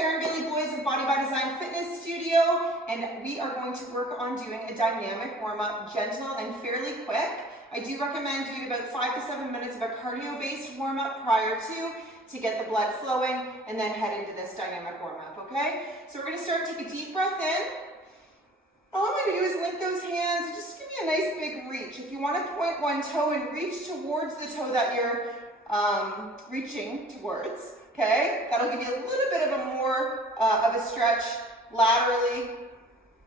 of Body by Design Fitness Studio, and we are going to work on doing a dynamic warm-up, gentle and fairly quick. I do recommend doing about 5 to 7 minutes of a cardio-based warm-up prior to get the blood flowing, and then head into this dynamic warm-up, okay? So we're going to start, take a deep breath in. All I'm going to do is link those hands and just give me a nice big reach. If you want to point one toe and reach towards the toe that you're reaching towards, okay? That'll give you a little bit of a more of a stretch laterally.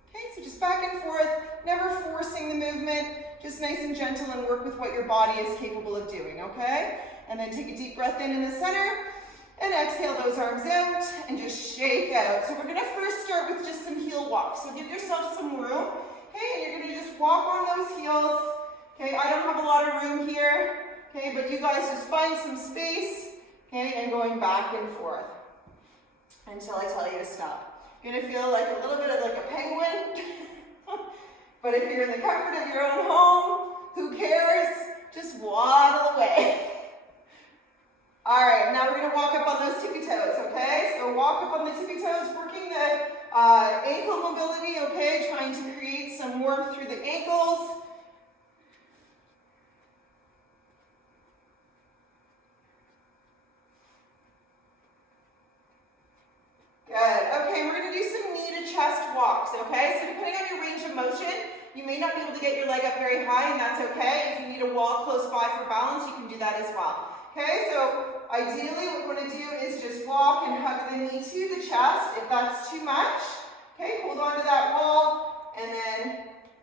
Okay, so just back and forth, never forcing the movement, just nice and gentle and work with what your body is capable of doing, okay? And then take a deep breath in the center and exhale those arms out and just shake out. So we're gonna first start with just some heel walks. So give yourself some room, okay? And you're gonna just walk on those heels. Okay, I don't have a lot of room here, okay? But you guys just find some space, okay? And going back and forth until I tell you to stop. You're gonna feel like a little bit of like a penguin. But if you're in the comfort of your own home, who cares? Just waddle away. All right, now we're gonna walk up on those tippy toes, okay? So walk up on the tippy toes, working the ankle mobility, okay? Trying to create some warmth through the ankles. Good, okay, we're gonna do some knee to chest walks, okay? So depending on your range of motion, you may not be able to get your leg up very high, and that's okay. If you need a wall close by for balance, you can do that as well. Okay, so ideally what we're going to do is just walk and hug the knee to the chest. If that's too much, okay, hold on to that wall and then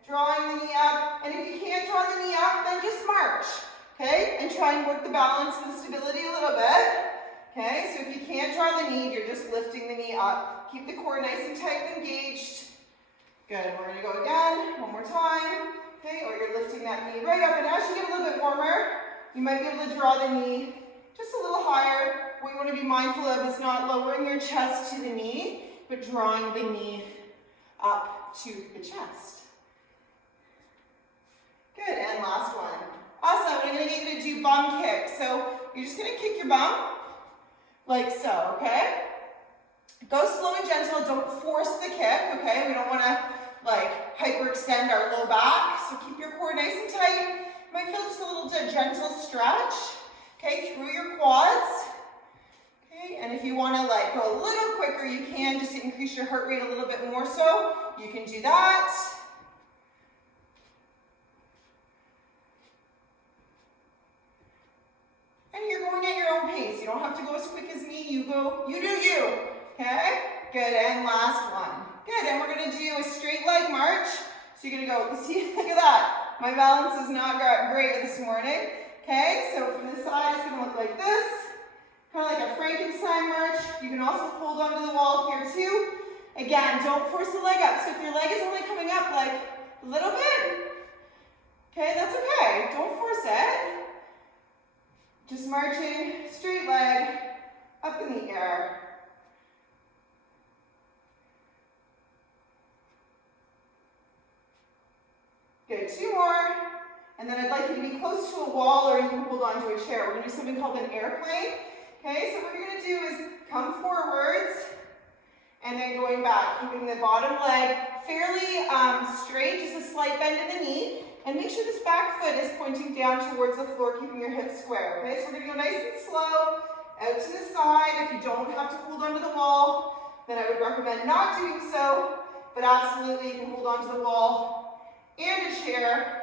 drawing the knee up. And if you can't draw the knee up, then just march, okay, and try and work the balance and stability a little bit. Okay, so if you can't draw the knee, you're just lifting the knee up. Keep the core nice and tight and engaged. Good, we're going to go again, one more time. Okay, or you're lifting that knee right up, and as you get a little bit warmer, you might be able to draw the knee just a little higher. What you want to be mindful of is not lowering your chest to the knee, but drawing the knee up to the chest. Good, and last one. Awesome, I'm going to get you to do bum kicks. So you're just going to kick your bum, like so, okay? Go slow and gentle, don't force the kick, okay? We don't want to like hyperextend our low back, so keep your core nice and tight. You might feel just a little gentle stretch, okay, through your quads. Okay, and if you want to like go a little quicker, you can just to increase your heart rate a little bit more so. You can do that. And you're going at your own pace. You don't have to go as quick as me. You do you. Okay? Good, and last one. Good, and we're going to do a straight leg march. So you're going to go, see, look at that. My balance is not great this morning. Okay, so from the side, it's going to look like this. Kind of like a Frankenstein march. You can also hold onto the wall here too. Again, don't force the leg up. So if your leg is only coming up like a little bit, okay, that's okay. Don't force it. Just marching, straight leg, up in the air. Good, 2 more, and then I'd like you to be close to a wall or you can hold on to a chair. We're going to do something called an airplane. Okay, so what you're going to do is come forwards and then going back, keeping the bottom leg fairly straight, just a slight bend in the knee, and make sure this back foot is pointing down towards the floor, keeping your hips square. Okay, so we're going to go nice and slow, out to the side. If you don't have to hold onto the wall, then I would recommend not doing so, but absolutely you can hold onto the wall and a chair,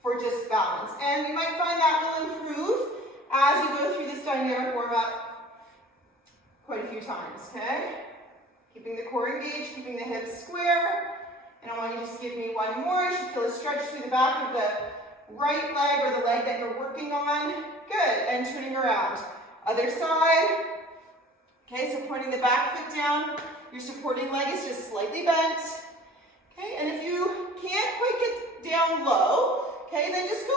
for just balance. And you might find that will improve as you go through this dynamic warm-up quite a few times, okay? Keeping the core engaged, keeping the hips square. And I want you to just give me one more. You should feel a stretch through the back of the right leg or the leg that you're working on. Good, and turning around. Other side. Okay, so pointing the back foot down. Your supporting leg is just slightly bent. Okay, and if you can't quite get down low, okay, then just go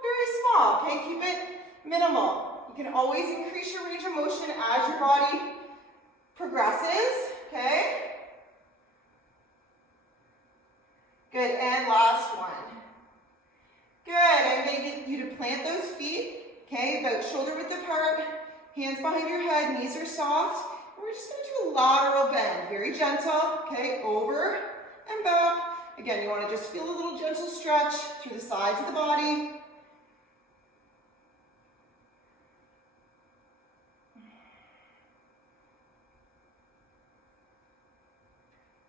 very small, okay? Keep it minimal. You can always increase your range of motion as your body progresses, okay? Good, and last one. Good, I'm going to get you to plant those feet, okay, about shoulder width apart. Hands behind your head, knees are soft. And we're just gonna do a lateral bend, very gentle, okay? Over and back. Again, you wanna just feel a little gentle stretch through the sides of the body.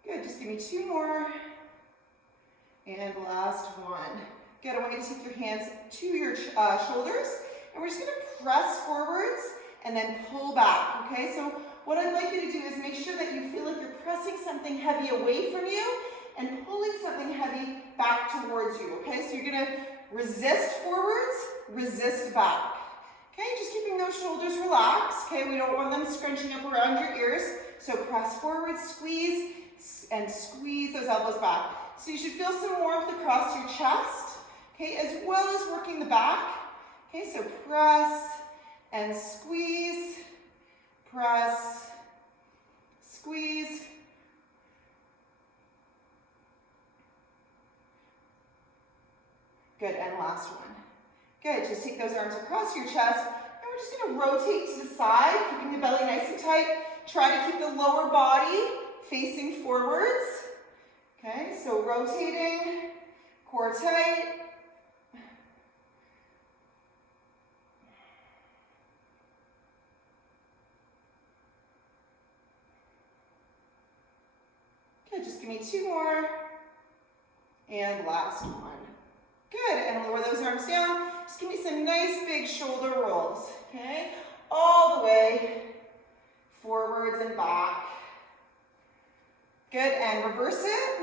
Good, just give me 2 more. And last one. Good, I want you to take your hands to your shoulders, and we're just gonna press forwards and then pull back, okay? So what I'd like you to do is make sure that you feel like you're pressing something heavy away from you and pulling something heavy back towards you, okay? So you're gonna resist forwards, resist back. Okay, just keeping those shoulders relaxed, okay? We don't want them scrunching up around your ears. So press forward, squeeze, and squeeze those elbows back. So you should feel some warmth across your chest, okay, as well as working the back. Okay, so press and squeeze, press, squeeze. Good, and last one. Good, just take those arms across your chest, and we're just gonna rotate to the side, keeping the belly nice and tight. Try to keep the lower body facing forwards. Okay, so rotating, core tight. Okay, just give me 2 more. And last one. Good, and lower those arms down. Just give me some nice big shoulder rolls, okay? All the way forwards and back. Good, and reverse it.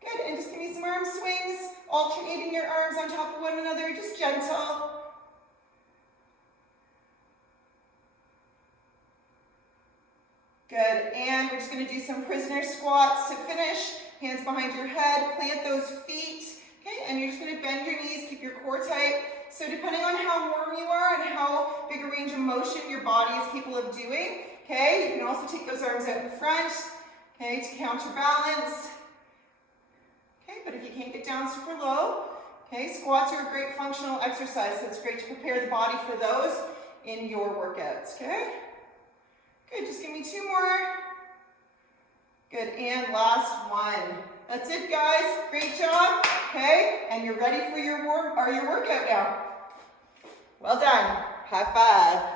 Good, and just give me some arm swings, alternating your arms on top of one another, just gentle. Good, and we're just gonna do some prisoner squats to finish. Hands behind your head, plant those feet, okay? And you're just gonna bend your knees, keep your core tight. So depending on how warm you are and how big a range of motion your body is capable of doing, okay? You can also take those arms out in front, okay, to counterbalance. Okay, but if you can't get down super low, okay, squats are a great functional exercise, so it's great to prepare the body for those in your workouts, okay? Good, just give me 2 more. Good, and last one. That's it, guys. Great job, okay? And you're ready for your workout now. Well done. High five.